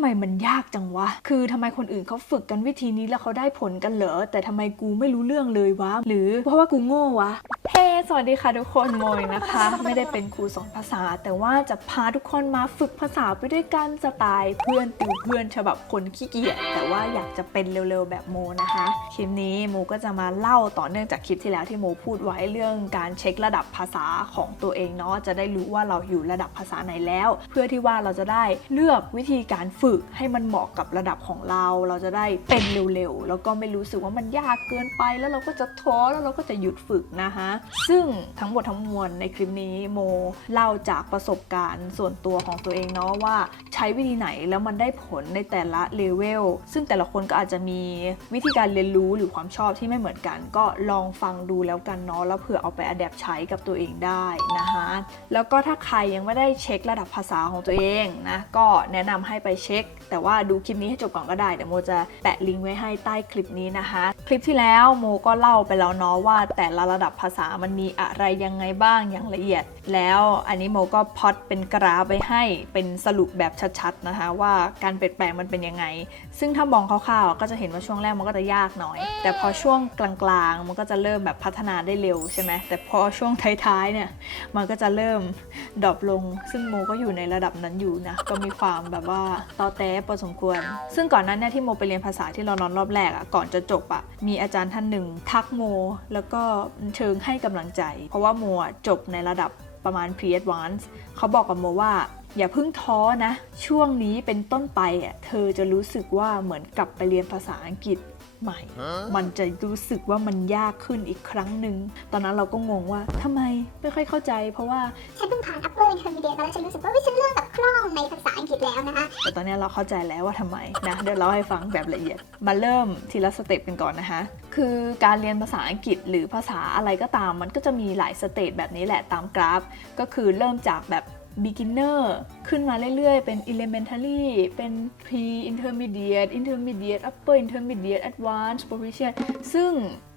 ไมมันยากจังวะ คือทำไมคนอื่นเขาฝึกกันวิธีนี้แล้วเขาได้ผลกันเหรอ แต่ทำไมกูไม่รู้เรื่องเลยวะ หรือเพราะว่ากูโง่วะ เฮ้ สวัสดีค่ะทุกคนโมยนะคะ ไม่ได้เป็นครูสอนภาษา แต่ว่าจะพาทุกคนมาฝึกภาษาไปด้วยกันสไตล์เพื่อนติวเพื่อนฉบับคนขี้เกียจ แต่ว่าอยากจะเป็นเร็วๆแบบโมนะคะ คลิปนี้โมก็จะมาเล่าต่อเนื่องจากคลิปที่แล้วที่โมพูดไว้เรื่องการเช็คระดับภาษาของตัวเองเนาะ จะได้รู้ว่าเราอยู่ระดับภาษาไหนแล้ว เพื่อที่ว่าเราจะได้เลือกวิธีการฝึกให้มันเหมาะกับระดับของเรา เราจะได้เป็นเร็วๆ แล้วก็ไม่รู้สึกว่ามันยากเกินไป แล้วเราก็จะท้อแล้วเราก็จะหยุดฝึกนะคะซึ่งทั้งหมดทั้งมวลในคลิปนี้โมเล่าจากประสบการณ์ส่วนตัวของตัวเองเนาะว่าใช้วิธีไหนแล้วมันได้ผลในแต่ละเลเวลซึ่งแต่ละคนก็อาจจะมีวิธีการเรียนรู้หรือความชอบที่ไม่เหมือนกัน ก็ลองฟังดูแล้วกันเนาะแล้วเผื่อเอาไปอัดแอปใช้กับตัวเองได้นะคะแล้วก็ถ้าใครยังไม่ได้เช็คระดับภาษาของตัวเองนะก็แนะนำให้ไปเช็คเช็ค แต่ว่าดูคลิปนี้ให้จบก่อนก็ได้เดี๋ยวโมจะแปะลิงก์ไว้ให้ใต้คลิปนี้นะคะ คลิปที่แล้วโมก็เล่าไปแล้วเนาะว่าแต่ละระดับภาษามันมีอะไรยังไงบ้างอย่างละเอียด แล้วอันนี้โมก็พอดเป็นกราฟไปให้เป็นสรุปแบบชัดๆนะคะ ว่าการเปลี่ยนแปลงมันเป็นยังไง ซึ่งถ้ามองคร่าวๆก็จะเห็นว่าช่วงแรกมันก็จะยากหน่อย แต่พอช่วงกลางๆ มันก็จะเริ่มแบบพัฒนาได้เร็วใช่ไหมแต่พอช่วงท้ายๆเนี่ยมันก็จะเริ่มดรอปลง ซึ่งโมก็อยู่ในระดับนั้นอยู่นะก็มีความแบบว่าตอแต้พอสมควร ซึ่งก่อนหนั้นเนี่ยที่โมไปเรียนภาษาที่เรานอนรอบแรกอะก่อนจะจบอะมีอาจารย์ท่านหนึ่งทักโม แล้วก็เชิงให้กำลังใจ เพราะว่าโมอะจบในระดับประมาณ pre advance เขาบอกกับโมว่าอย่าเพิ่งท้อนะ ช่วงนี้เป็นต้นไปอะเธอจะรู้สึกว่าเหมือนกลับไปเรียนภาษาอังกฤษ ใหม่ มันจะรู้สึกว่ามันยากขึ้นอีกครั้งหนึ่ง ตอนนั้นเราก็งงว่าทำไมไม่ค่อยเข้าใจ เพราะว่าฉันเพิ่งผ่าน upper intermediate มาแล้วฉันรู้สึกว่าเฮ้ยฉันเริ่มแบบคล่องในภาษาอังกฤษแล้วนะคะ แต่ตอนนี้เราเข้าใจแล้วว่าทำไมนะ เดี๋ยวเล่าให้ฟังแบบละเอียด มาเริ่มทีละสเต็ปกันก่อนนะคะ คือการเรียนภาษาอังกฤษหรือภาษาอะไรก็ตาม มันก็จะมีหลายสเตจแบบนี้แหละตามกราฟ ก็คือเริ่มจากแบบ beginner ขึ้นมาเรื่อยๆ เป็น elementary เป็น pre intermediate intermediate upper intermediate advanced proficient ซึ่ง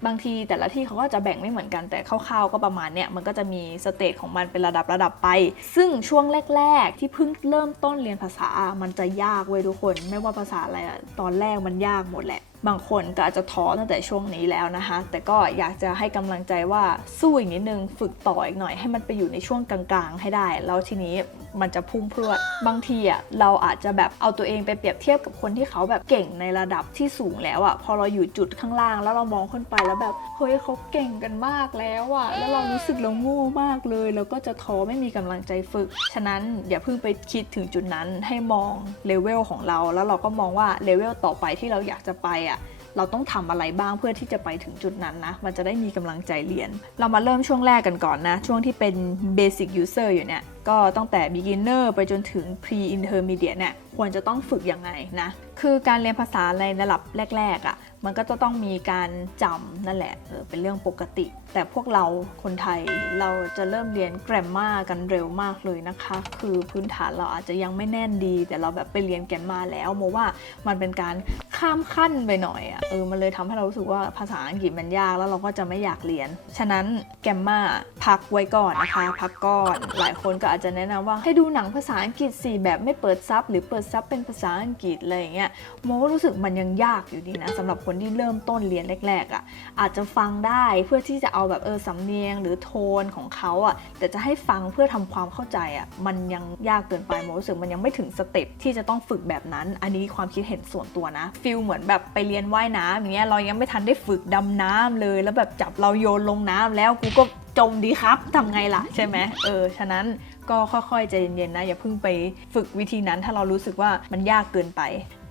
บางทีแต่ละที่เขาก็จะแบ่งไม่เหมือนกันแต่คร่าวๆก็ประมาณเนี้ยมันก็จะมีสเตจของมันเป็นระดับระดับไป ซึ่งช่วงแรก ๆ ที่เพิ่งเริ่มต้นเรียนภาษามันจะยากเว้ยทุกคน ไม่ว่าภาษาอะไรอะตอนแรกมันยากหมดแหละ บางคนก็อาจจะท้อตั้งแต่ช่วงนี้แล้วนะคะ แต่ก็อยากจะให้กำลังใจว่าสู้อีกนิดนึง ฝึกต่ออีกหน่อยให้มันไปอยู่ในช่วงกลางๆ ให้ได้ แล้วทีนี้ มันจะพุ่งพรวด บางทีอะเราอาจจะแบบเอาตัวเองไปเปรียบเทียบกับคนที่เขาแบบเก่งในระดับที่สูงแล้วอะพอเราอยู่จุดข้างล่าง แล้วเรามองขึ้นไปแล้วแบบเฮ้ยเขาเก่งกันมากแล้วอะแล้วเรารู้สึกเราโง่มากเลย แล้วก็จะท้อไม่มีกำลังใจฝึก ฉะนั้นอย่าเพิ่งไปคิดถึงจุดนั้นให้มองเลเวลของเรา แล้วเราก็มองว่าเลเวลต่อไปที่เราอยากจะไปอะ เราต้องทำอะไรบ้างเพื่อที่จะไปถึงจุดนั้นนะ มันจะได้มีกำลังใจเรียน เรามาเริ่มช่วงแรกกันก่อนนะ ช่วงที่เป็น basic user อยู่เนี่ย ก็ตั้งแต่ beginner ไปจนถึง pre intermediate เนี่ย ควรจะต้องฝึกยังไงนะ คือการเรียนภาษาในระดับแรกๆอะ่ะ มันก็จะต้องมีการจำนั่นแหละเออเป็นเรื่องปกติ แต่พวกเราคนไทยเราจะเริ่มเรียน grammar กันเร็วมากเลยนะคะ คือพื้นฐานเราอาจจะยังไม่แน่นดี แต่เราแบบไปเรียน grammar แล้วโมว่ามันเป็นการข้ามขั้นไปหน่อยอะ่ะเออมันเลยทำให้เรารู้สึกว่าภาษาอังกฤษมันยากแล้วเราก็จะไม่อยากเรียน ฉะนั้น grammar พักไว้ก่อนนะคะ พักก่อนหลายคนก็อาจจะแนะนำว่าให้ดูหนังภาษาอังกฤษสิแบบไม่เปิดซับหรือเปิดซับเป็นภาษาอังกฤษอะไรอย่างเงี้ยโมรู้สึกมันยังยากอยู่ดีนะสำหรับคนที่เริ่มต้นเรียนแรกๆอะ่ะอาจจะฟังได้เพื่อที่จะเอาแบบเออสำเนียงหรือโทนของเขาอะ่ะแต่จะให้ฟังเพื่อทำความเข้าใจอะ่ะมันยังยากเกินไปโมรู้สึกมันยังไม่ถึงสเต็ปที่จะต้องฝึกแบบนั้น อันนี้ความคิดเห็นส่วนตัวนะฟิลเหมือนแบบไปเรียนว่ายน้ำอย่างเงี้ยเรายังไม่ทันได้ฝึกดำน้ำเลย แล้วแบบจับเราโยนลงน้ำแล้วกูก็จมดีครับทำไงล่ะใช่ไหมเออ ฉะนั้นก็ค่อยๆใจเย็นๆนะ อย่าเพิ่งไปฝึกวิธีนั้นถ้าเรารู้สึกว่ามันยากเกินไป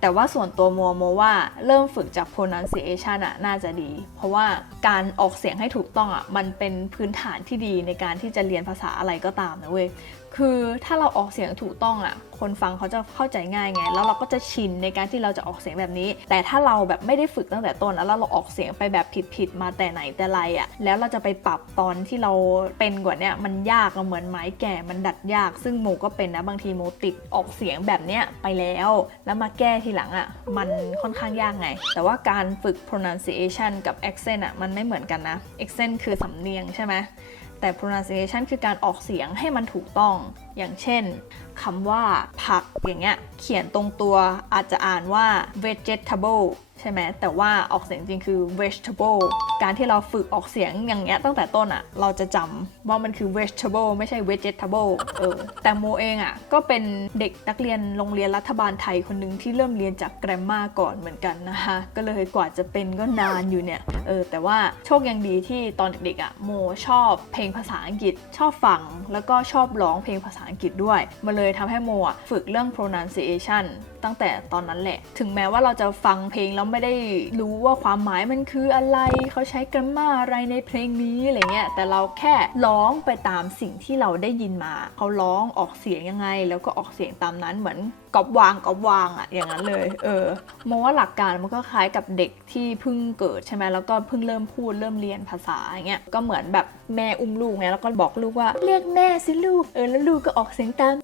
แต่ว่าส่วนตัวมัวโมว่าเริ่มฝึกจาก pronunciation อะน่าจะดี เพราะว่าการออกเสียงให้ถูกต้องอะมันเป็นพื้นฐานที่ดีในการที่จะเรียนภาษาอะไรก็ตามนะเว้ย คือถ้าเราออกเสียงถูกต้องอะ่ะ คนฟังเขาจะเข้าใจง่ายไง แล้วเราก็จะชินในการที่เราจะออกเสียงแบบนี้ แต่ถ้าเราแบบไม่ได้ฝึกตั้งแต่ต้นแล้วเราออกเสียงไปแบบผิดๆมาแต่ไหนแต่ไรอะ่ะ แล้วเราจะไปปรับตอนที่เราเป็นกว่าเนี้ยมันยากเหมือนไม้แก่มันดัดยาก ซึ่งโมก็เป็นนะบางทีโมติดออกเสียงแบบเนี้ยไปแล้ว แล้วมาแก้ทีหลังอะ่ะมันค่อนข้างยากไง แต่ว่าการฝึก pronunciation กับ accent อะมันไม่เหมือนกันนะ accent คือสำเนียงใช่ไหม แต่ pronunciation คือการออกเสียงให้มันถูกต้อง อย่างเช่นคำว่าผักอย่างเงี้ยเขียนตรงตัวอาจจะอ่านว่า vegetable ช่ไหมแต่ว่าออกเสียงจริงคือ vegetable การที่เราฝึกออกเสียงอย่างเงี้ยตั้งแต่ต้นอะเราจะจำว่ามันคือ vegetable ไม่ใช่ vegetable เออแต่โมเองอะก็เป็นเด็กนักเรียนโรงเรียนรัฐบาลไทยคนหนึ่งที่เริ่มเรียนจาก grammar ก่อนเหมือนกันนะคะ ก็เลยกว่าจะเป็นก็นานอยู่เนี่ย เออ แต่ว่าโชคยังดีที่ตอนเด็กๆอะโมชอบเพลงภาษาอังกฤษ ชอบฟังแล้วก็ชอบร้องเพลงภาษาอังกฤษด้วยมันเลยทำให้โมอะฝึกเรื่อง pronunciation ตั้งแต่ตอนนั้นแหละ ถึงแม้ว่าเราจะฟังเพลงแล้วไม่ได้รู้ว่าความหมายมันคืออะไร เขาใช้กรามาอะไรในเพลงนี้อะไรเงี้ย แต่เราแค่ร้องไปตามสิ่งที่เราได้ยินมา เขาร้องออกเสียงยังไง แล้วก็ออกเสียงตามนั้นเหมือน กอบวางกอบวางอะอย่างนั้นเลย เออมองว่าหลักการมันก็คล้ายกับเด็กที่เพิ่งเกิดใช่ไหมแล้วก็เพิ่งเริ่มพูดเริ่มเรียนภาษาอย่างเงี้ยก็เหมือนแบบแม่อุ้มลูกไงแล้วก็บอกลูกว่าเรียกแม่สิลูกเออแล้วลูกก็ออกเสียงตาม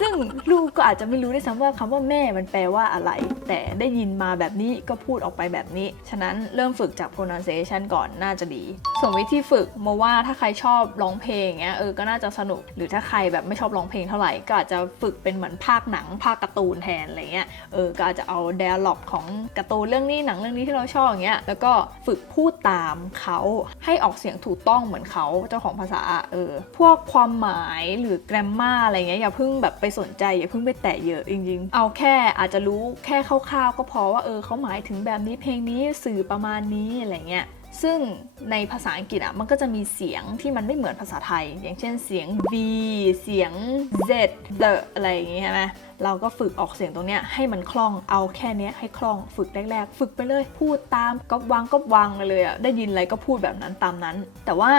ซึ่งลูกก็อาจจะไม่รู้ด้วยซ้ำว่าคำว่าแม่มันแปลว่าอะไร แต่ได้ยินมาแบบนี้ก็พูดออกไปแบบนี้ ฉะนั้นเริ่มฝึกจาก pronunciation ก่อนน่าจะดี ส่วนวิธีฝึกโมว่าถ้าใครชอบร้องเพลงเงี้ยเออก็น่าจะสนุก หรือถ้าใครแบบไม่ชอบร้องเพลงเท่าไหร่ก็อาจจะฝึกเป็นเหมือนภาคหนังภาคการ์ตูนแทนอะไรเงี้ย เออ ก็อาจจะเอา dialog ของการ์ตูนเรื่องนี้หนังเรื่องนี้ที่เราชอบอย่างเงี้ย แล้วก็ฝึกพูดตามเขาให้ออกเสียงถูกต้องเหมือนเขาเจ้าของภาษา เออ พวกความหมายหรือ grammar อะไรเงี้ยอย่าเพิ่งแบบไปสนใจอย่าเพิ่งไปแตะเยอะจริงๆ เอาแค่อาจจะรู้แค่คร่าวๆก็พอว่าเออเขาหมายถึงแบบนี้เพลงนี้สื่อประมาณนี้อะไรเงี้ยซึ่งในภาษาอังกฤษอะมันก็จะมีเสียงที่มันไม่เหมือนภาษาไทย อย่างเช่นเสียง v เสียง z the อะไรอย่างงี้ใช่ไหม เราก็ฝึกออกเสียงตรงเนี้ยให้มันคล่องเอาแค่เนี้ยให้คล่องฝึกแรกๆ ฝึกไปเลย พูดตามก็วางก็วางไปเลยอะได้ยินอะไรก็พูดแบบนั้นตามนั้น แต่ว่า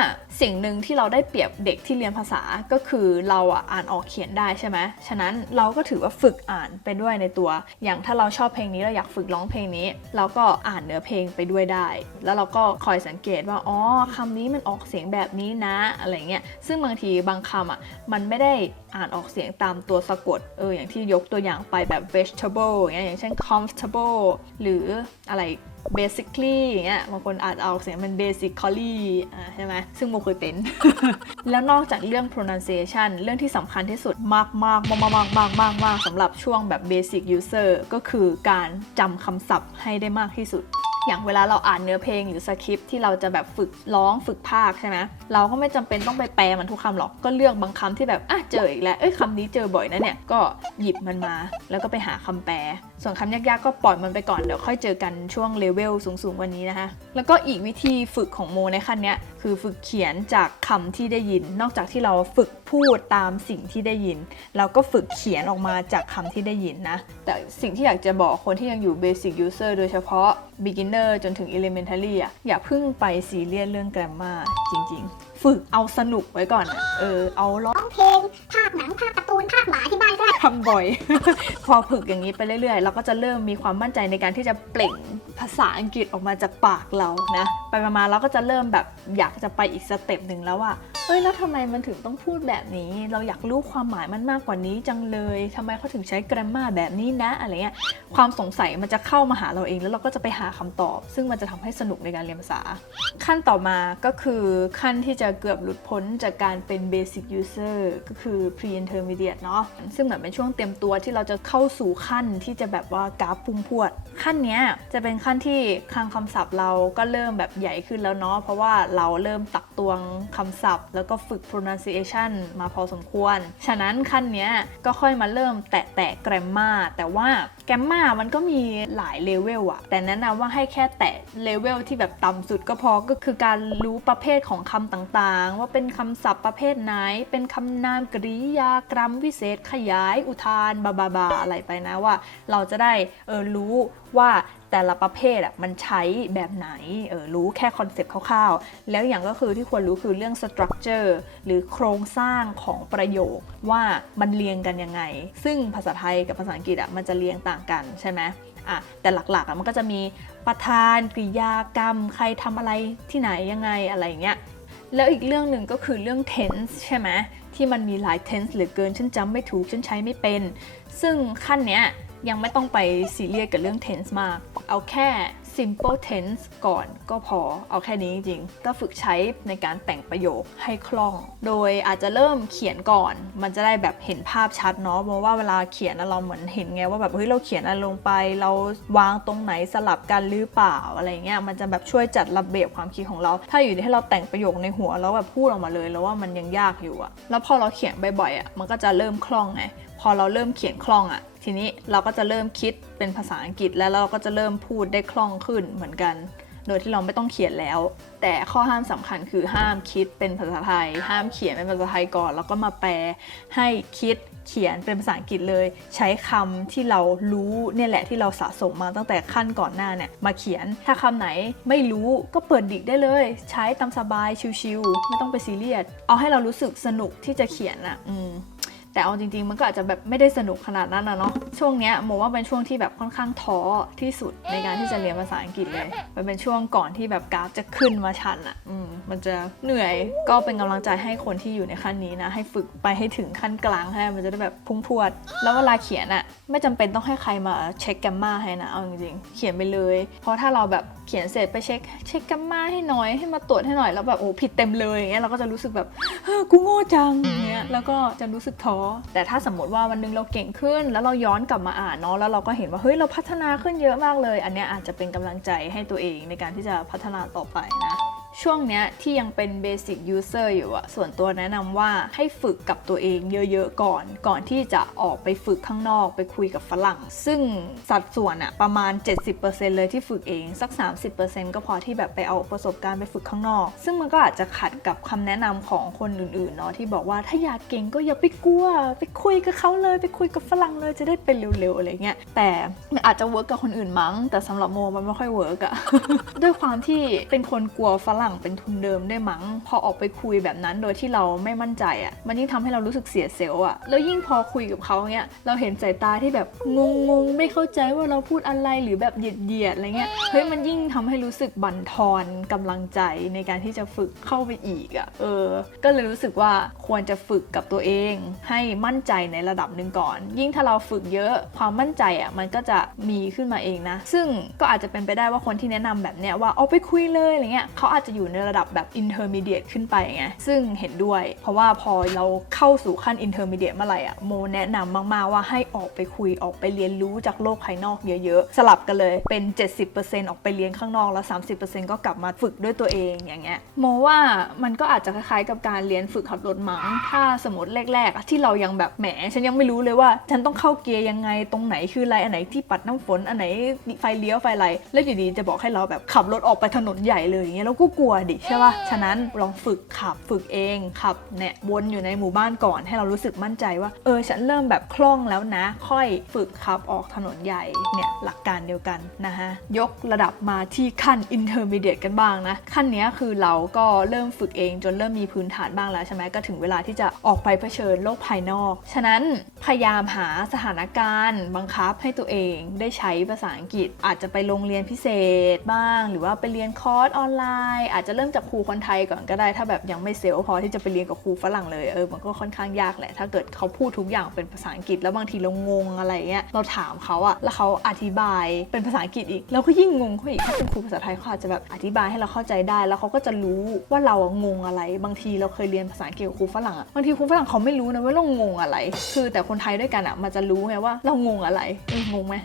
สิ่งหนึ่งที่เราได้เปรียบเด็กที่เรียนภาษาก็คือเราอะอ่านออกเขียนได้ใช่ไหมฉะนั้นเราก็ถือว่าฝึกอ่านไปด้วยในตัว อย่างถ้าเราชอบเพลงนี้เราอยากฝึกร้องเพลงนี้ เราก็อ่านเนื้อเพลงไปด้วยได้ แล้วเราก็คอยสังเกตว่าอ๋อคำนี้มันออกเสียงแบบนี้นะอะไรเงี้ยซึ่งบางทีบางคำอะมันไม่ได้ อ่านออกเสียงตามตัวสะกด เออ อย่างที่ยกตัวอย่างไปแบบ vegetable อย่างเงี้ย อย่างเช่น comfortable หรืออะไร basically อย่างเงี้ย บางคนอาจจะเอออกเสียงเป็น basically อ่าใช่ไหม ซึ่งโมเคยเป็น แล้วนอกจากเรื่อง pronunciation เรื่องที่สำคัญที่สุดมากมากมากมากมากมากมากสำหรับช่วงแบบ basic user ก็คือการจำคำศัพท์ให้ได้มากที่สุด อย่างเวลาเราอ่านเนื้อเพลงหรือสคริปที่เราจะแบบฝึกร้องฝึกพากย์ใช่ไหมเราก็ไม่จำเป็นต้องไปแปลมันทุกคำหรอกก็เลือกบางคำที่แบบอะเจออีกแล้วเอ้ยคำนี้เจอบ่อยนะเนี่ยก็หยิบมันมา แล้วก็ไปหาคำแปล ส่วนคำยากๆก็ปล่อยมันไปก่อนเดี๋ยวค่อยเจอกันช่วงเลเวลสูงๆวันนี้นะคะแล้วก็อีกวิธีฝึกของโมในขั้นเนี้ยคือฝึกเขียนจากคำที่ได้ยินนอกจากที่เราฝึกพูดตามสิ่งที่ได้ยิน เราก็ฝึกเขียนออกมาจากคำที่ได้ยินนะ แต่สิ่งที่อยากจะบอกคนที่ยังอยู่ basic user โดยเฉพาะ beginner จนถึง elementary อะอย่าเพิ่งไปซีเรียสเรื่อง grammar จริง ๆ ฝึกเอาสนุกไว้ก่อนอะเออเอาล้อร้องเพลงภาคหนังภาคการ์ตูนภาคหมาที่บ้านก็ได้ทำบ่อย พอฝึกอย่างนี้ไปเรื่อยๆ เราก็จะเริ่มมีความมั่นใจในการที่จะเปล่งภาษาอังกฤษออกมาจากปากเรานะ ไปมาๆเราก็จะเริ่มแบบอยากจะไปอีกสเต็ปหนึ่งแล้วว่าเอ้ยแล้วทำไมมันถึงต้องพูดแบบนี้ เราอยากรู้ความหมายมันมากกว่านี้จังเลยทำไมเขาถึงใช้ grammar แบบนี้นะอะไรเงี้ยความสงสัยมันจะเข้ามาหาเราเอง แล้วเราก็จะไปหาคำตอบ ซึ่งมันจะทำให้สนุกในการเรียนภาษา ขั้นต่อมาก็คือขั้นที่จะเกือบหลุดพ้นจากการเป็น basic user ก็คือ pre intermediate เนาะซึ่งเหมือนเป็นช่วงเตรียมตัวที่เราจะเข้าสู่ขั้นที่จะแบบว่ากราฟพุ่งพวด ขั้นนี้จะเป็นขั้นที่คลังคำศัพท์เราก็เริ่มแบบใหญ่ขึ้นแล้วเนาะเพราะว่าเราเริ่มตักตวงคำศัพท์ แล้วก็ฝึก pronunciation มาพอสมควร ฉะนั้นขั้นนี้ก็ค่อยมาเริ่มแตะแตะ grammar แต่ว่า grammar มันก็มีหลายเลเวลอะแต่แนะนำว่าให้แค่แตะเลเวลที่แบบต่ำสุดก็พอก็คือการรู้ประเภทของคำต่างๆ ว่าเป็นคำศัพท์ประเภทไหน เป็นคำนามกริยากรัมวิเศษขยายอุทานบาบาบาอะไรไปนะว่า เราจะได้เออรู้ว่าแต่ละประเภทอะมันใช้แบบไหนเออรู้แค่คอนเซปต์คร่าวๆ แล้วอย่างก็คือที่ควรรู้คือเรื่อง structure หรือโครงสร้างของประโยคว่ามันเรียงกันยังไง ซึ่งภาษาไทยกับภาษาอังกฤษอะมันจะเรียงต่างกันใช่ไหมอะแต่หลักๆอะมันก็จะมีประธานกริยากรรม ใครทำอะไรที่ไหนยังไงอะไรอย่างเงี้ย แล้วอีกเรื่องหนึ่งก็คือเรื่อง tense ใช่ไหมที่มันมีหลาย tense เหลือเกิน ฉันจำไม่ถูก ฉันใช้ไม่เป็น ซึ่งขั้นเนี้ยยังไม่ต้องไปซีเรียสกับเรื่อง tense มาก เอาแค่ simple tense ก่อนก็พอเอาแค่นี้จริงๆก็ฝึกใช้ในการแต่งประโยคให้คล่อง โดยอาจจะเริ่มเขียนก่อน มันจะได้แบบเห็นภาพชัดเนาะเพราะว่าเวลาเขียนเราเหมือนเห็นไงว่าแบบเฮ้ยเราเขียนอะไรลงไป เราวางตรงไหนสลับกันหรือเปล่าอะไรเงี้ยมันจะแบบช่วยจัดระเบียบความคิดของเรา ถ้าอยู่ที่ให้เราแต่งประโยคในหัวแล้วแบบพูดออกมาเลย แล้วว่ามันยังยากอยู่อะแล้วพอเราเขียนบ่อยๆอะมันก็จะเริ่มคล่องไง พอเราเริ่มเขียนคล่องอะทีนี้เราก็จะเริ่มคิดเป็นภาษาอังกฤษแล้วเราก็จะเริ่มพูดได้คล่องขึ้นเหมือนกัน โดยที่เราไม่ต้องเขียนแล้ว แต่ข้อห้ามสำคัญคือห้ามคิดเป็นภาษาไทย ห้ามเขียนเป็นภาษาไทยก่อน แล้วก็มาแปลให้คิดเขียนเป็นภาษาอังกฤษเลย ใช้คำที่เรารู้เนี่ยแหละที่เราสะสมมาตั้งแต่ขั้นก่อนหน้าเนี่ยมาเขียนถ้าคำไหนไม่รู้ก็เปิดดิกได้เลย ใช้ตามสบายชิวๆไม่ต้องไปซีเรียสเอาให้เรารู้สึกสนุกที่จะเขียนอะ อืม แต่เอาจริง ๆ มันก็อาจจะแบบไม่ได้สนุกขนาดนั้นนะเนาะช่วงเนี้ยโมว่าเป็นช่วงที่แบบค่อนข้างท้อที่สุดในการที่จะเรียนภาษาอังกฤษเลย มันเป็นช่วงก่อนที่แบบกราฟจะขึ้นมาชันอะ่ะอืมมันจะเหนื่อยก็เป็นกำลังใจให้คนที่อยู่ในขั้นนี้นะ ให้ฝึกไปให้ถึงขั้นกลางให้มันจะได้แบบพุ่งพรวด แล้วเวลาเขียนอะ่ะไม่จำเป็นต้องให้ใครมาเช็คแกมมาให้นะเอาจริงๆเขียนไปเลย เพราะถ้าเราแบบเขียนเสร็จไปเช็คเช็คแกมมาให้หน่อยให้มาตรวจให้หน่อยแล้วแบบโอ้ผิดเต็มเลยอย่างเงี้ยเราก็จะรู้สึกแบบเฮ้อกูโง่จังอย่างเงี้ยแล้วก็จะรู้สึกท้อแต่ถ้าสมมติว่าวันหนึงเราเก่งขึ้น แล้วเราย้อนกลับมาอ่านเนาะแล้วเราก็เห็นว่าเฮ้ยเราพัฒนาขึ้นเยอะมากเลย อันเนี้ยอาจจะเป็นกำลังใจให้ตัวเองในการที่จะพัฒนาต่อไปนะ ช่วงเนี้ยที่ยังเป็น Basic User อยู่อะส่วนตัวแนะนำว่าให้ฝึกกับตัวเองเยอะๆก่อน ก่อนที่จะออกไปฝึกข้างนอกไปคุยกับฝรั่ง ซึ่งสัดส่วนอะประมาณ 70%เลยที่ฝึกเองสัก 30%ก็พอที่แบบไปเอาประสบการณ์ไปฝึกข้างนอก ซึ่งมันก็อาจจะขัดกับคำแนะนำของคนอื่นๆเนาะที่บอกว่าถ้าอยากเก่งก็อย่าไปกลัว ไปคุยกับเขาเลย ไปคุยกับฝรั่งเลยจะได้เป็นเร็วๆอะไรเงี้ยแต่มันอาจจะเวิร์กกับคนอื่นมั้ง แต่สำหรับโมมันไม่ค่อยเวิร์กอะด้วยความที่เป็นคนกลัวฝรั่งเป็นทุนเดิมได้มั้ง พอออกไปคุยแบบนั้นโดยที่เราไม่มั่นใจอะ่ะ มันยิ่งทำให้เรารู้สึกเสียเซลล์อะ่ะ แล้วยิ่งพอคุยกับเขาเนี้ย เราเห็นสายตาที่แบบงงๆไม่เข้าใจว่าเราพูดอะไรหรือแบบเหยียดๆอะไรเงี้ย เฮ้ยมันยิ่งทำให้รู้สึกบั่นทอนกำลังใจในการที่จะฝึกเข้าไปอีกอะ่ะ เออ ก็เลยรู้สึกว่าควรจะฝึกกับตัวเอง ให้มั่นใจในระดับหนึ่งก่อน ยิ่งถ้าเราฝึกเยอะความมั่นใจอะ่ะมันก็จะมีขึ้นมาเองนะ ซึ่งก็อาจจะเป็นไปได้ว่าคนที่แนะนำแบบเนี้ยว่าเอาไปคุยเลยอะไรเงี้ยเขาอาจจะอยู่ในระดับแบบ intermediate ขึ้นไปไงซึ่งเห็นด้วย เพราะว่าพอเราเข้าสู่ขั้น intermediate เมื่อไหร่อะโมแนะนำมาก ๆ ว่าให้ออกไปคุยออกไปเรียนรู้จากโลกภายนอกเยอะ ๆ สลับกันเลยเป็น 70%ออกไปเรียนข้างนอกแล้ว 30%ก็กลับมาฝึกด้วยตัวเองอย่างเงี้ยโมว่ามันก็อาจจะคล้ายๆกับการเรียนฝึกขับรถมั้งถ้าสมมติแรกๆที่เรายังแบบแหมฉันยังไม่รู้เลยว่า ฉันต้องเข้าเกียร์ยังไงตรงไหนคืออะไรอันไหนที่ปัดน้ำฝนอันไหนไฟเลี้ยวไฟอะไรแล้วอยู่ดีจะบอกให้เราแบบขับรถออกไปถนนใหญ่เลยอย่างเงี้ยเราก็กลัวดิใช่ป่ะ ฉะนั้นลองฝึกขับฝึกเองขับเนี่ยวนอยู่ในหมู่บ้านก่อนให้เรารู้สึกมั่นใจว่า เออฉันเริ่มแบบคล่องแล้วนะ ค่อยฝึกขับออกถนนใหญ่เนี่ยหลักการเดียวกันนะฮะ ยกระดับมาที่ขั้น intermediate กันบ้างนะ ขั้นเนี้ยคือเราก็เริ่มฝึกเองจนเริ่มมีพื้นฐานบ้างแล้วใช่ไหมก็ถึงเวลาที่จะออกไปเผชิญโลกภายนอก ฉะนั้นพยายามหาสถานการณ์บังคับให้ตัวเองได้ใช้ภาษาอังกฤษ อาจจะไปโรงเรียนพิเศษบ้าง หรือว่าไปเรียนคอร์สออนไลน์อาจจะเริ่มจากครูคนไทยก่อนก็ได้ถ้าแบบยังไม่เซลล์พอที่จะไปเรียนกับครูฝรั่งเลยเออมันก็ค่อนข้างยากแหละ ถ้าเกิดเขาพูดทุกอย่างเป็นภาษาอังกฤษแล้วบางทีเรางงอะไรเงี้ยเราถามเขาอะแล้วเขาอธิบายเป็นภาษาอังกฤษอีกเราก็ยิ่งงงเขาอีกถ้าเป็นครูภาษาไทยเขาอาจจะแบบอธิบายให้เราเข้าใจได้ แล้วเขาก็จะรู้ว่าเรางงอะไร บางทีเราเคยเรียนภาษาอังกฤษกับครูฝรั่งอะบางทีครูฝรั่งเขาไม่รู้นะว่าเรางงอะไร คือแต่คนไทยด้วยกันอะมันจะรู้ไงว่าเรางงอะไรเอองงไหม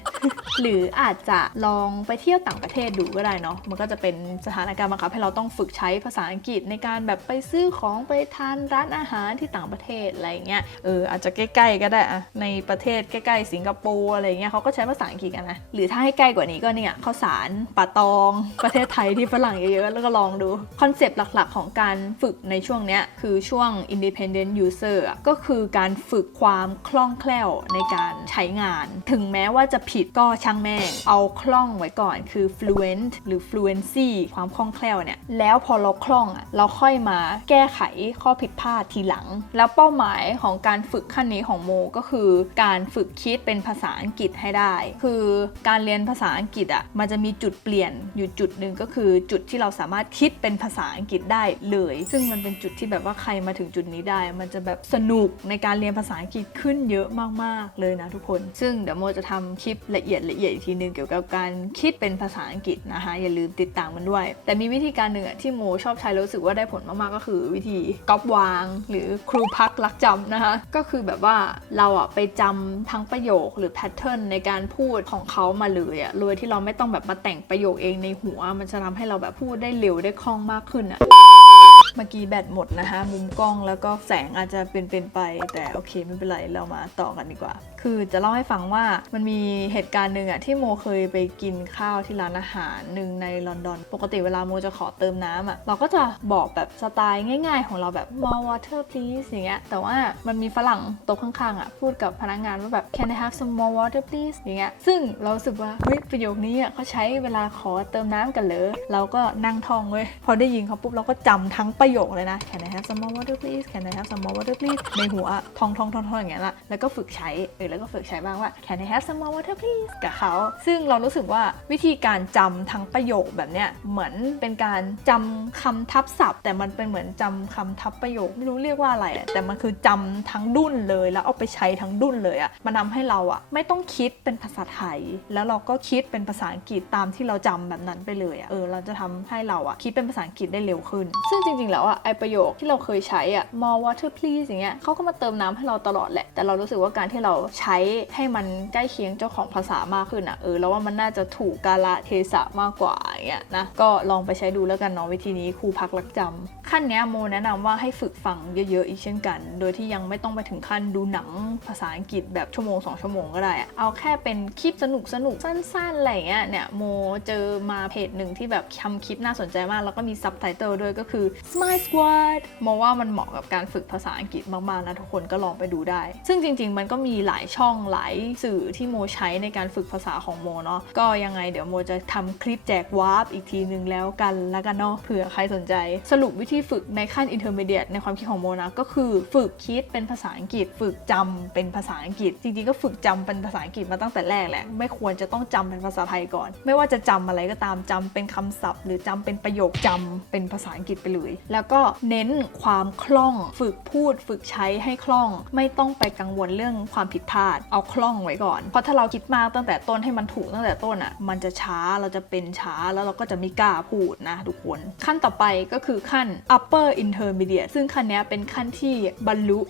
หรืออาจจะลองไปเที่ยวต่างประเทศดูก็ได้เนาะมันก็จะเป็นสถานการณ์บังคับให้เราต้องฝึกใช้ภาษาอังกฤษในการแบบไปซื้อของไปทานร้านอาหารที่ต่างประเทศอะไรเงี้ยเอออาจจะใกล้ๆก็ได้อะในประเทศใกล้ๆสิงคโปร์อะไรเงี้ยเขาก็ใช้ภาษาอังกฤษกันนะหรือถ้าให้ใกล้กว่านี้ก็เนี่ยข้าวสารป่าตอง ประเทศไทยที่ฝรั่งเยอะๆแล้วก็ลองดูคอนเซปต์หลักๆ ของการฝึกในช่วงเนี้ยคือช่วง independent user ก็คือการฝึกความคล่องแคล่วในการใช้งาน ถึงแม้ว่าจะผิดก็ช่างแม่ง เอาคล่องไว้ก่อนคือ fluent หรือ fluency ความคล่องแคล่วเนี่ยแล้วพอเราคล่องอะเราค่อยมาแก้ไขข้อผิดพลาดทีหลัง แล้วเป้าหมายของการฝึกขั้นนี้ของโมก็คือ การฝึกคิดเป็นภาษาอังกฤษให้ได้ คือการเรียนภาษาอังกฤษอะมันจะมีจุดเปลี่ยนอยู่จุดหนึ่งก็คือจุดที่เราสามารถคิดเป็นภาษาอังกฤษได้เลย ซึ่งมันเป็นจุดที่แบบว่าใครมาถึงจุดนี้ได้ มันจะแบบสนุกในการเรียนภาษาอังกฤษขึ้นเยอะมากๆเลยนะทุกคน ซึ่งเดี๋ยวโมจะทำคลิปละเอียดละเอียดอีกทีหนึงเกี่ยวกับการคิดเป็นภาษาอังกฤษนะคะอย่าลืมติดตามมันด้วย แต่มีวิธีการหนึ่งอที่โมชอบใช้แล้วรู้สึกว่าได้ผลมากๆก็คือวิธีก๊อปวางหรือครูพักรักจำนะคะก็คือแบบว่าเราอะไปจำทั้งประโยคหรือแพทเทิร์นในการพูดของเขามาเลยอะโดยที่เราไม่ต้องแบบมาแต่งประโยคเองในหัว มันจะทำให้เราแบบพูดได้เร็วได้คล่องมากขึ้นอะเมื่อกี้แบตหมดนะคะ มุมกล้องแล้วก็แสงอาจจะเป็นเป็นไป แต่โอเคไม่เป็นไรเรามาต่อกันดีกว่า คือจะเล่าให้ฟังว่ามันมีเหตุการณ์หนึ่งอะที่โมเคยไปกินข้าวที่ร้านอาหารหนึ่งในลอนดอน ปกติเวลาโมจะขอเติมน้ำอะเราก็จะบอกแบบสไตล์ง่าย ๆ ของเราแบบ more water please อย่างเงี้ยแต่ว่ามันมีฝรั่งโต๊ะข้างๆอะพูดกับพนักงานว่าแบบ can I have some more water please อย่างเงี้ยซึ่งเราสึกว่าเฮ้ยประโยคนี้อะเขาใช้เวลาขอเติมน้ำกันเหรอเราก็นั่งท่องเว้ยพอได้ยินเขาปุ๊บเราก็จำทั้งประโยคเลยนะ can I have some more water please can I have some more water please ในหัวท่องท่องทองทองอย่างเงี้ยละแล้วก็ฝึกใช้เออแล้วก็ฝึกใช้บ้างว่า can I have some more water please กับเขา ซึ่งเรารู้สึกว่าวิธีการจำทั้งประโยคแบบเนี้ยเหมือนเป็นการจำคำทับศัพท์ แต่มันเป็นเหมือนจำคำทับประโยคไม่รู้เรียกว่าอะไรอะแต่มันคือจำทั้งดุนเลยแล้วเอาไปใช้ทั้งดุนเลยอะมันทาให้เราอะไม่ต้องคิดเป็นภาษาไทย แล้วเราก็คิดเป็นภาษาอังกฤษตามที่เราจำแบบนั้นไปเลยอะเออเราจะทำให้เราอะคิดเป็นภาษาอังกฤษได้เร็วขึ้น ซึ่งจริงๆแล้วอะไอประโยคที่เราเคยใช้อะ more water please อย่างเงี้ยเขาก็มาเติมน้ำให้เราตลอดแหละแต่เรารู้สึกว่าการที่เราใช้ให้มันใกล้เคียงเจ้าของภาษามากขึ้นอะเออแล้วว่ามันน่าจะถูกกาละเทศะมากกว่าอย่างเงี้ยนะก็ลองไปใช้ดูแล้วกันเนาะวิธีนี้ครูพักรักจำขั้นเนี้ยโมแนะนำว่าให้ฝึกฟังเยอะๆอีกเช่นกัน โดยที่ยังไม่ต้องไปถึงขั้นดูหนังภาษาอังกฤษแบบชั่วโมงสองชั่วโมงก็ได้อะเอาแค่เป็นคลิปสนุกสนุกสั้นๆอะไรเงี้ยเนี่ยโมเจอมาเพจหนึ่งที่แบบทำคลิปน่าสนใจมาก แล้วก็มีซับไตเติลด้วยก็คือ Smile Squad โมว่ามันเหมาะกับการฝึกภาษาอังกฤษมากๆนะทุกคนก็ลองไปดูได้ ซึ่งจริง ๆ มันก็มีหลายช่องหลายสื่อที่โมใช้ในการฝึกภาษาของโมเนาะก็ยังไงเดี๋ยวโมจะทำคลิปแจกวาร์ปอีกทีนึงแล้วกันแล้วกันเนาะเผื่อใครสนใจ สรุปวิธีฝึกในขั้น intermediate ในความคิดของโมนะก็คือฝึกคิดเป็นภาษาอังกฤษ ฝึกจำเป็นภาษาอังกฤษ จริงๆก็ฝึกจำเป็นภาษาอังกฤษมาตั้งแต่แรกแหละไม่ควรจะต้องจำเป็นภาษาไทยก่อน ไม่ว่าจะจำอะไรก็ตามจำเป็นคำศัพท์ หรือจำเป็นประโยคจำเป็นภาษาอังกฤษไปเลย แล้วก็เน้นความคล่อง ฝึกพูด ฝึกใช้ให้คล่อง ไม่ต้องไปกังวลเรื่องความผิดพลาดเอาคล่องไว้ก่อน เพราะถ้าเราคิดมากตั้งแต่ต้นให้มันถูกตั้งแต่ต้นอะมันจะช้าเราจะเป็นช้าแล้วเราก็จะไม่กล้าพูดนะทุกคน ขั้นต่อไปก็คือขั้น upper intermediate ซึ่งขั้นนี้เป็นขั้นที่บรรลุ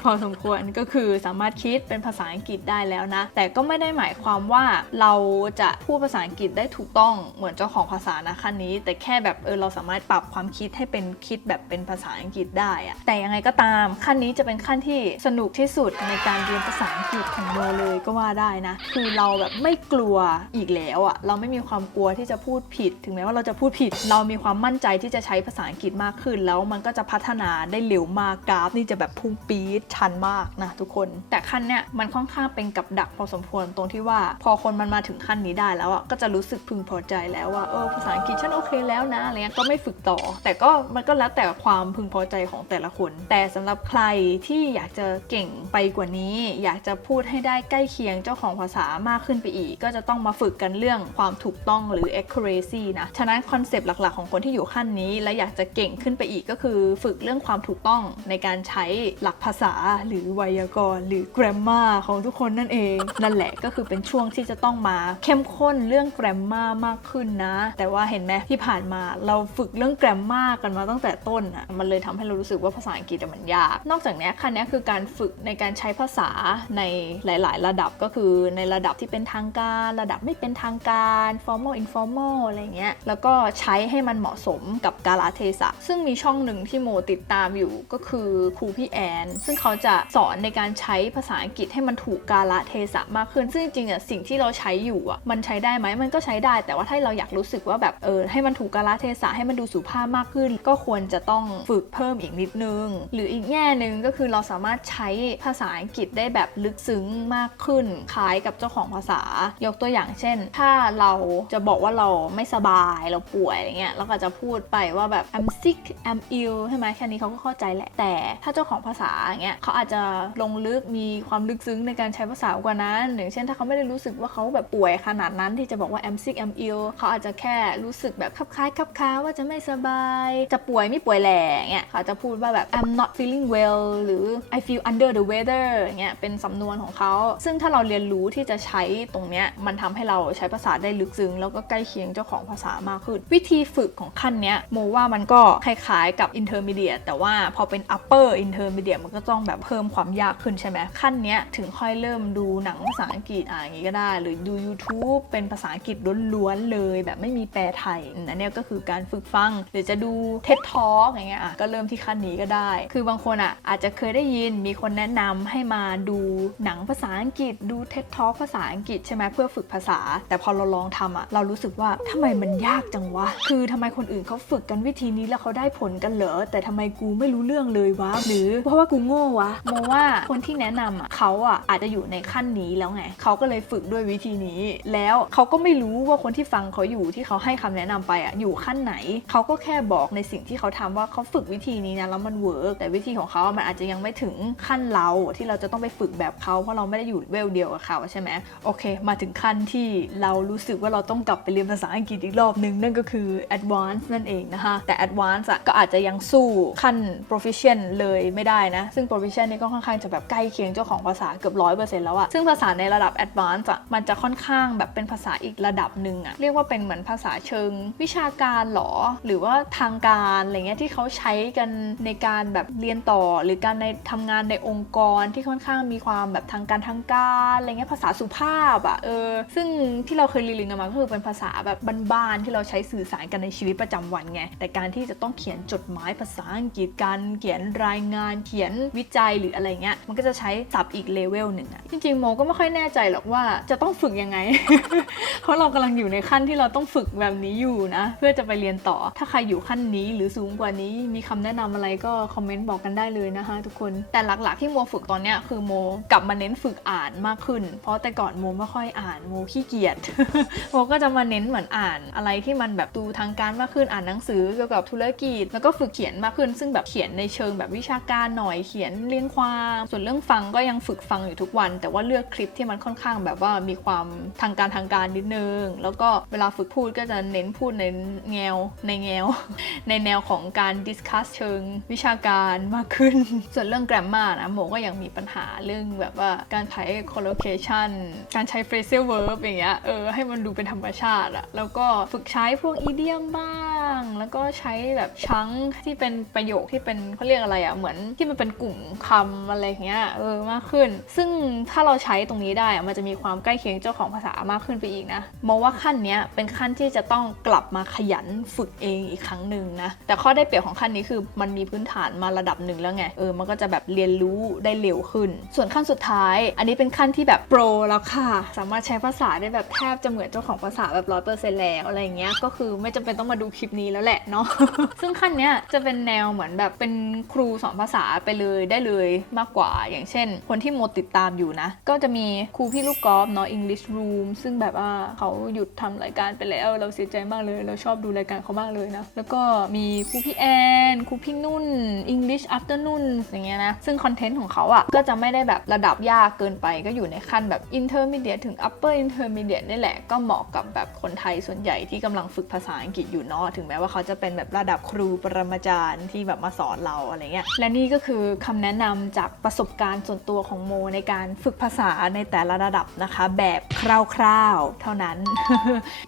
พอสมควรก็คือสามารถคิดเป็นภาษาอังกฤษได้แล้วนะ แต่ก็ไม่ได้หมายความว่าเราจะพูดภาษาอังกฤษได้ถูกต้องเหมือนเจ้าของภาษานะขั้นนี้ แต่แค่แบบเออเราสามารถปรับความคิดให้เป็นคิดแบบเป็นภาษาอังกฤษได้อะแต่ยังไงก็ตามขั้นนี้จะเป็นขั้นที่สนุกที่สุดในการเรียนภาษาอังกฤษของโมเลยก็ว่าได้นะ คือเราแบบไม่กลัวอีกแล้วอะเราไม่มีความกลัวที่จะพูดผิด ถึงแม้ว่าเราจะพูดผิด เรามีความมั่นใจที่จะใช้ภาษาอังกฤษมากขึ้น แล้วมันก็จะพัฒนาได้เร็วมากกราฟ นี่จะแบบพุ่งปี๊ดชันมากนะทุกคน แต่ขั้นเนี้ยมันค่อนข้างเป็นกับดักพอสมควรตรงที่ว่า พอคนมันมาถึงขั้นนี้ได้แล้วอะก็จะรู้สึกพึงพอใจแล้วว่าเออภาษาอังกฤษฉันโอเคแล้วนะอะไรเงี้ยก็ไม่ฝึกต่อ แต่ก็มันก็แล้วแต่ความพึงพอใจของแต่ละคน แต่สำหรับใครที่อยากจะเก่งไปกว่านี้อยากจะพูดให้ได้ใกล้เคียงเจ้าของภาษามากขึ้นไปอีก ก็จะต้องมาฝึกกันเรื่องความถูกต้องหรือ accuracy นะ ฉะนั้นคอนเซปต์หลักๆ ของคนที่อยู่ขั้นนี้ และอยากจะเก่งขึ้นไปอีกก็คือฝึกเรื่องความถูกต้องในการใช้หลักภาษาหรือไวยากรณ์หรือ grammar ของทุกคนนั่นเอง นั่นแหละก็คือเป็นช่วงที่จะต้องมาเข้มข้นเรื่อง grammar มากขึ้นนะ แต่ว่าเห็นไหมที่ผ่านมาเราฝึกเรื่อง grammar กันมาตั้งแต่ต้นอะมันเลยทำให้เรารู้สึกว่าภาษาอังกฤษอะมันยาก นอกจากนี้ขั้นนี้คือการฝึกในการใช้ภาษาในหลาย ๆ ระดับก็คือในระดับที่เป็นทางการ ระดับไม่เป็นทางการ formal informal อะไรเงี้ยแล้วก็ใช้ให้มันเหมาะสมกับกาลเทศะ ซึ่งมีช่องหนึ่งที่โมติดตามอยู่ก็คือครูพี่แอน ซึ่งเขาจะสอนในการใช้ภาษาอังกฤษให้มันถูกกาลเทศะมากขึ้น ซึ่งจริงๆอะสิ่งที่เราใช้อยู่อะมันใช้ได้ไหมมันก็ใช้ได้ แต่ว่าถ้าเราอยากรู้สึกว่าแบบเออให้มันถูกกาลเทศะให้มันดูสุภาพมากขึ้น ก็ควรจะต้องฝึกเพิ่มอีกนิดนึง หรืออีกแง่หนึ่งก็คือเราสามารถใช้ภาษาอังกฤษได้แบบลึกซึ้งมากขึ้น คล้ายกับเจ้าของภาษา ยกตัวอย่างเช่น ถ้าเราจะบอกว่าเราไม่สบายเราป่วยอะไรเงี้ยเราก็จะพูดไปว่าแบบ I'm sick I'm ill ใช่ไหมแค่นี้เขาก็เข้าใจแหละ แต่ถ้าเจ้าของภาษาอย่างเงี้ยเขาอาจจะลงลึกมีความลึกซึ้งในการใช้ภาษากว่านั้นอย่างเช่น ถ้าเขาไม่ได้รู้สึกว่าเขาแบบป่วยขนาดนั้นที่จะบอกว่า I'm sick I'm ill เขาอาจจะแค่รู้สึกแบบคลับคล้ายคลับค้าว่าจะไม่สบาย จะป่วยไม่ป่วยแหล่เงี้ยเขาจจะพูดว่าแบบ I'm not feeling well หรือ I feel under the weather เงี้ยเป็นสำนวนของเขา ซึ่งถ้าเราเรียนรู้ที่จะใช้ตรงเนี้ยมันทำให้เราใช้ภาษาได้ลึกซึ้งแล้วก็ใกล้เคียงเจ้าของภาษามากขึ้น วิธีฝึกของขั้นเนี้ยโมว่ามันก็คล้ายๆกับ intermediate แต่ว่าพอเป็น upper intermediate มันก็ต้องแบบเพิ่มความยากขึ้นใช่ไหมขั้นเนี้ยถึงค่อยเริ่มดูหนังภาษาอังกฤษอะอย่างงี้ก็ได้ หรือดู YouTube เป็นภาษาอังกฤษล้วนๆเลย แบบไม่มีแปลไทยอันนี้ก็คือการฝึกฟัง หรือจะดู TED Talk อย่างเงี้ยอะก็เริ่มที่ขั้นนี้ก็ได้ คือบางคนอะอาจจะเคยได้ยินมีคนแนะนำให้มาดูหนังภาษาอังกฤษดู TED Talk ภาษาอังกฤษใช่ไหมเพื่อฝึกภาษา แต่พอเราลองทำอะเรารู้สึกว่าทำไมมันยากจังวะ คือทำไมคนอื่นเขาฝึกกันวิธีนี้แล้วเขาได้ผลกันเหรอแต่ทำไมกูไม่รู้เรื่องเลยวะหรือเพราะว่ากูโง่วะโมว่าคนที่แนะนำอะเขาอะอาจจะอยู่ในขั้นนี้แล้วไงเขาก็เลยฝึกด้วยวิธีนี้ แล้วเขาก็ไม่รู้ว่าคนที่ฟังเขาอยู่ที่เขาให้คำแนะนำไปอะอยู่ขั้นไหนเขาก็แค่บอกในสิ่งที่เขาทำว่าเขาฝึกวิธีนี้นะแล้วมันเวิร์กแต่วิธีของเขาอะมันอาจจะยังไม่ถึงขั้นเราที่เราจะต้องไปฝึกแบบเขาเพราะเราไม่ได้อยู่เวลเดียวกับเขาใช่ไหมโอเค มาถึงขั้นที่เรารู้สึกว่าเราต้องกลับไปเรียนภาษาอังกฤษอีกรอบนึง นั่นก็คือ advanced นั่นเองนะคะแต่ advanced ก็อาจจะยังสู้ขั้น proficient เลยไม่ได้นะ ซึ่ง proficient นี่ก็ค่อนข้างจะแบบใกล้เคียงเจ้าของภาษาเกือบร้อยเปอร์เซ็นต์แล้วอะซึ่งภาษาในระดับ advanced อะมันจะค่อนข้างแบบเป็นภาษาอีกระดับหนึ่งอะเรียกว่าเป็นเหมือนภาษาเชิงวิชาการหรอ หรือว่าทางการอะไรเงี้ยที่เขาใช้กันในการแบบเรียนต่อ หรือการในทำงานในองค์กรที่ค่อนข้างมีความแบบทางการทางการอะไรเงี้ยภาษาสุภาพอะเออซึ่งที่เราเคยเรียนกันมาก็คือเป็นภาษาแบบบ้านๆที่เราใช้สื่อสารกันในชีวิตประจำวันไงแต่การที่จะต้องเขียนจดหมายภาษาอังกฤษการเขียนรายงานเขียนวิจัยหรืออะไรเงี้ยมันก็จะใช้ศัพท์อีกเลเวลหนึ่งอะจริงๆโมก็ไม่ค่อยแน่ใจหรอกว่าจะต้องฝึกยังไง เพราะเรากำลังอยู่ในขั้นที่เราต้องฝึกแบบนี้อยู่นะ เพื่อจะไปเรียนต่อถ้าใครอยู่ขั้นนี้หรือสูงกว่านี้มีคำแนะนำอะไรก็คอมเมนต์บอกกันได้เลยนะคะทุกคนแต่หลักๆที่โมฝึกตอนเนี้ยคือโมกลับมาเน้นฝึกอ่านมากขึ้น เพราะแต่ก่อนโมไม่ค่อยอ่านโมขี้เกียจโมก็จะมาเน้นเหมือนอ่านอะไรที่มันแบบดูทางการมากขึ้นอ่านหนังสือเกี่ยวกับธุรกิจ แล้วก็ฝึกเขียนมากขึ้น ซึ่งแบบเขียนในเชิงแบบวิชาการหน่อยเขียนเรียงความ ส่วนเรื่องฟังก็ยังฝึกฟังอยู่ทุกวัน แต่ว่าเลือกคลิปที่มันค่อนข้างแบบว่ามีความทางการทางการนิดนึง แล้วก็เวลาฝึกพูดก็จะเน้นพูดในแนวในแนว ในแนวของการดิสคัสเชิงวิชาการมากขึ้น ส่วนเรื่อง grammar นะโมก็ยังมีปัญหาเรื่องแบบว่าการใช้ collocation การใช้ phrasal verb อย่างเงี้ยเออให้มันดูเป็นธรรมชาติอะแล้วก็ฝึกใช้พวก idiom บ้าง แล้วก็ใช้แบบชังที่เป็นประโยคที่เป็นเขาเรียกอะไรอะเหมือนที่มันเป็นกลุ่มคำอะไรอย่างเงี้ยเออมากขึ้น ซึ่งถ้าเราใช้ตรงนี้ได้อะมันจะมีความใกล้เคียงเจ้าของภาษามากขึ้นไปอีกนะโมว่าขั้นเนี้ยเป็นขั้นที่จะต้องกลับมาขยันฝึกเองอีกครั้งหนึ่งนะแต่ข้อได้เปรียบของขั้นนี้คือมันมีพื้นฐานมาระดับหนึ่งแล้วไงเออมันก็จะแบบเรียนรู้ได้เร็วขึ้นส่วนขั้นสุดท้าย อันนี้เป็นขั้นที่แบบโปรแล้วค่ะ สามารถใช้ภาษาได้แบบแทบจะเหมือนเจ้าของภาษาแบบร้อยเปอร์เซ็นต์แล้วอะไรเงี้ย ก็คือไม่จำเป็นต้องมาดูคลิปนี้แล้วแหละเนาะ ซึ่งขั้นเนี้ยจะเป็นแนวเหมือนแบบเป็นครูสอนภาษาไปเลยได้เลยมากกว่า อย่างเช่น คนที่โมติดตามอยู่นะ ก็จะมีครูพี่ลูกกอล์ฟเนาะ English Room ซึ่งแบบว่าเขาหยุดทำรายการไปแล้วเราเสียใจมากเลย เราชอบดูรายการเขามากเลยนะ แล้วก็มีครูพี่แอน ครูพี่นุ่น English Afternoon อย่างเงี้ยนะ ซึ่งคอนเทนต์ของเขาอะ่ะก็จะไม่ไม่ได้แบบระดับยากเกินไปก็อยู่ในขั้นแบบ intermediate ถึง upper intermediate นี่แหละ ก็เหมาะกับแบบคนไทยส่วนใหญ่ที่กำลังฝึกภาษาอังกฤษอยู่เนาะถึงแม้ว่าเขาจะเป็นแบบระดับครูปรมาจารย์ที่แบบมาสอนเราอะไรเงี้ยและนี่ก็คือคำแนะนำจากประสบการณ์ส่วนตัวของโมในการฝึกภาษาในแต่ละระดับนะคะ แบบคร่าวๆ เท่านั้น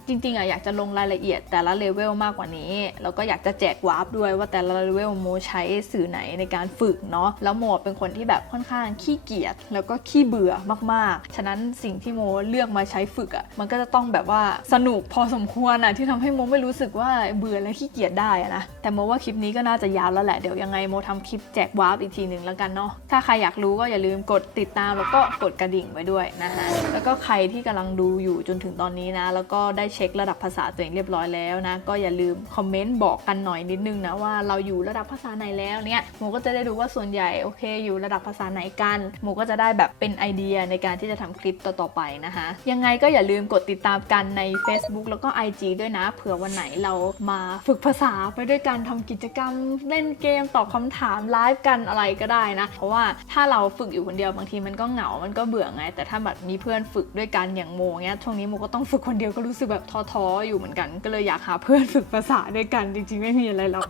จริงๆอะอยากจะลงรายละเอียดแต่ละเลเวลมากกว่านี้ แล้วก็อยากจะแจกวาร์ปด้วยว่าแต่ละเลเวลโมใช้สื่อไหนในการฝึกเนาะแล้วโมเป็นคนที่แบบค่อนข้างขีเกียจแล้วก็ขี้เบื่อมากๆ ฉะนั้นสิ่งที่โมเลือกมาใช้ฝึกอะมันก็จะต้องแบบว่าสนุกพอสมควรอะที่ทำให้โมไม่รู้สึกว่าเบื่อและขี้เกียจได้อะนะแต่โมว่าคลิปนี้ก็น่าจะยาวแล้วแหละเดี๋ยวยังไงโมทำคลิปแจกวาร์ปอีกทีหนึ่งแล้วกันเนาะถ้าใครอยากรู้ก็อย่าลืมกดติดตามแล้วก็กดกระดิ่งไว้ด้วยนะคะแล้วก็ใครที่กำลังดูอยู่จนถึงตอนนี้นะ แล้วก็ได้เช็คระดับภาษาตัวเองเรียบร้อยแล้วนะก็อย่าลืมคอมเมนต์บอกกันหน่อยนิดนึงนะว่าเราอยู่ระดับภาษาไหนแล้วเนี่ยโมก็จะได้รู้ว่าส่วนใหญ่โอเค อยู่ระดับภาษาไหนกันโมก็จะได้แบบเป็นไอเดียในการที่จะทำคลิปต่อๆไปนะคะ ยังไงก็อย่าลืมกดติดตามกันใน Facebook แล้วก็ IG ด้วยนะ เผื่อวันไหนเรามาฝึกภาษาไปด้วยการทำกิจกรรม เล่นเกมตอบคำถามไลฟ์กันอะไรก็ได้นะ เพราะว่าถ้าเราฝึกอยู่คนเดียวบางทีมันก็เหงา มันก็เบื่อไง แต่ถ้าแบบมีเพื่อนฝึกด้วยกันอย่างโมเงี้ยช่วงนี้โมก็ต้องฝึกคนเดียวก็รู้สึกแบบท้อๆอยู่เหมือนกัน ก็เลยอยากหาเพื่อนฝึกภาษาด้วยกันจริงๆ ไม่มีอะไรหรอก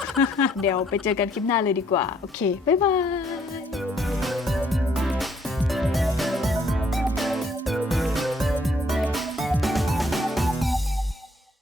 เดี๋ยวไปเจอกันคลิปหน้าเลยดีกว่า โอเค บ๊ายบาย